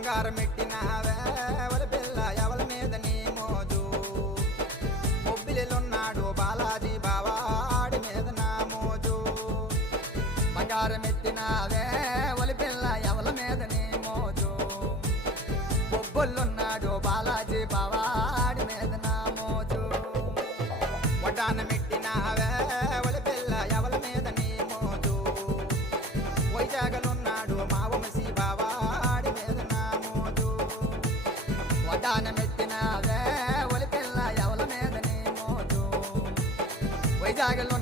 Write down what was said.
బంగారం పెట్టినావే ఒలి పిల్ల ఎవల మీద నీ మోజు బొబ్బిలిలున్నాడు బాలాజీ బావా ఆడి మీద నా మోజు బంగారం ఎత్తినావే ఒలి పిల్ల ఎవల మీద నీ మోజు బొబ్బులున్నాడు బాలాజీ బావా ఆడి మీద నా మోజు వడ్డానం పెట్టినావే ఒలి పిల్ల ఎవల మీద నీ మోజు వైజాగలున్నాడు మా వంశీ బావా ఆడి మీద నా మోజు వడ్డానం ఎత్తినావే ఒలి పిల్ల ఎవల మీద నీ మోజు వైజాగలు